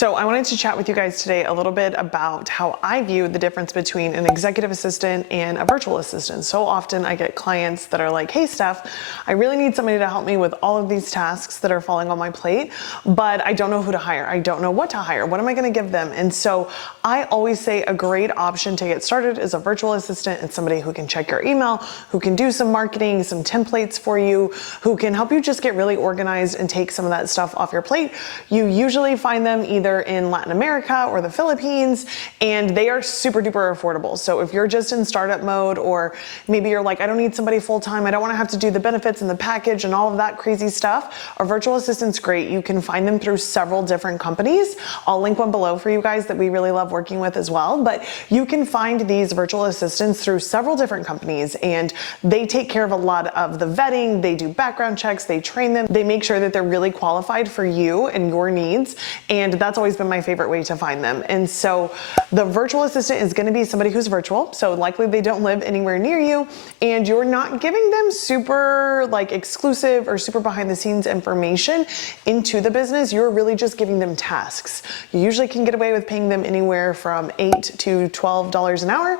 So I wanted to chat with you guys today a little bit about how I view the difference between an executive assistant and a virtual assistant. So often I get clients that are like, hey Steph, I really need somebody to help me with all of these tasks that are falling on my plate, but I don't know who to hire. I don't know what to hire. What am I going to give them? And so I always say a great option to get started is a virtual assistant. It's somebody who can check your email, who can do some marketing, some templates for you, who can help you just get really organized and take some of that stuff off your plate. You usually find them either in Latin America or the Philippines, and they are super duper affordable. So if you're just in startup mode, or maybe you're like, I don't need somebody full time, I don't want to have to do the benefits and the package and all of that crazy stuff, a virtual assistant's great. You can find them through several different companies. I'll link one below for you guys that we really love working with as well. But you can find these virtual assistants through several different companies, and they take care of a lot of the vetting. They do background checks, they train them, they make sure that they're really qualified for you and your needs. And that's always been my favorite way to find them. And so the virtual assistant is going to be somebody who's virtual. So likely they don't live anywhere near you, and you're not giving them super like exclusive or super behind the scenes information into the business. You're really just giving them tasks. You usually can get away with paying them anywhere from $8 to $12 an hour,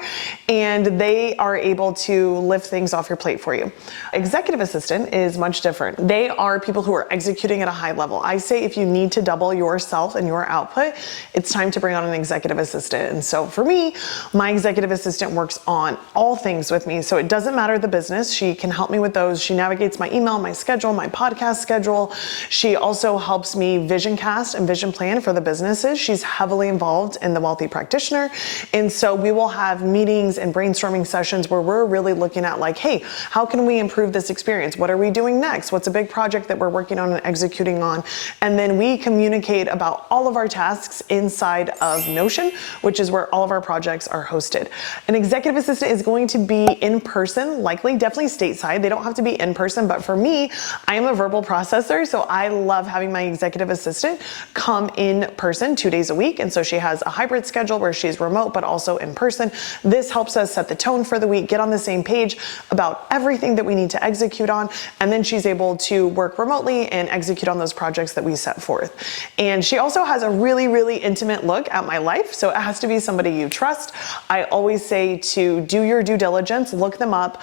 and they are able to lift things off your plate for you. Executive assistant is much different. They are people who are executing at a high level. I say if you need to double yourself and your output, it's time to bring on an executive assistant. And so for me, my executive assistant works on all things with me. So it doesn't matter the business. She can help me with those. She navigates my email, my schedule, my podcast schedule. She also helps me vision cast and vision plan for the businesses. She's heavily involved in the Wealthy Practitioner. And so we will have meetings and brainstorming sessions where we're really looking at like, hey, how can we improve this experience? What are we doing next? What's a big project that we're working on and executing on? And then we communicate about all of our tasks inside of Notion, which is where all of our projects are hosted. An executive assistant is going to be in person, likely, definitely stateside. They don't have to be in person, but for me, I am a verbal processor, so I love having my executive assistant come in person 2 days a week. And so she has a hybrid schedule where she's remote, but also in person. This helps us set the tone for the week, get on the same page about everything that we need to execute on, and then she's able to work remotely and execute on those projects that we set forth. And she also has a really, really intimate look at my life, so it has to be somebody you trust. I always say to do your due diligence, look them up,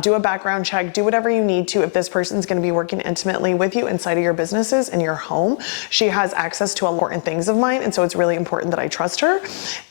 do a background check, do whatever you need to if this person's going to be working intimately with you inside of your businesses and your home. She has access to important things of mine, and so it's really important that I trust her.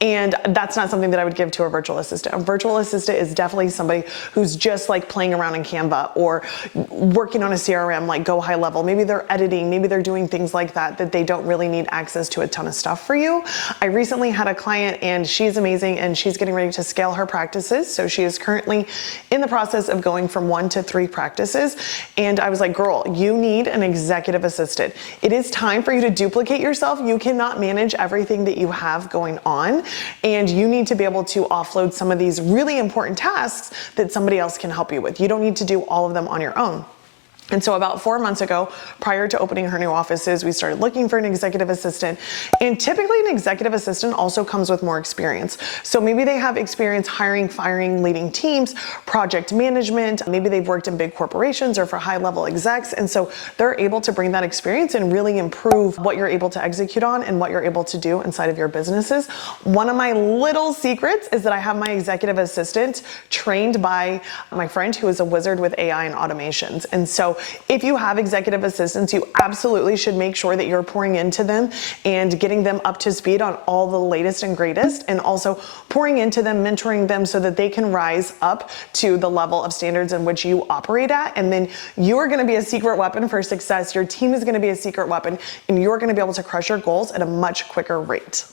And that's not something that I would give to a virtual assistant. A virtual assistant is definitely somebody who's just like playing around in Canva or working on a CRM like Go High Level. Maybe they're editing, maybe they're doing things like that they don't really need access to a ton of stuff for you. I recently had a client, and she's amazing, and she's getting ready to scale her practices. So she is currently in the process of going from 1 to 3 practices. And I was like, girl, you need an executive assistant. It is time for you to duplicate yourself. You cannot manage everything that you have going on, and you need to be able to offload some of these really important tasks that somebody else can help you with. You don't need to do all of them on your own. And so about 4 months ago, prior to opening her new offices, we started looking for an executive assistant. And typically an executive assistant also comes with more experience. So maybe they have experience hiring, firing, leading teams, project management. Maybe they've worked in big corporations or for high-level execs. And so they're able to bring that experience and really improve what you're able to execute on and what you're able to do inside of your businesses. One of my little secrets is that I have my executive assistant trained by my friend who is a wizard with AI and automations. And so if you have executive assistants, you absolutely should make sure that you're pouring into them and getting them up to speed on all the latest and greatest, and also pouring into them, mentoring them so that they can rise up to the level of standards in which you operate at. And then you're going to be a secret weapon for success. Your team is going to be a secret weapon, and you're going to be able to crush your goals at a much quicker rate.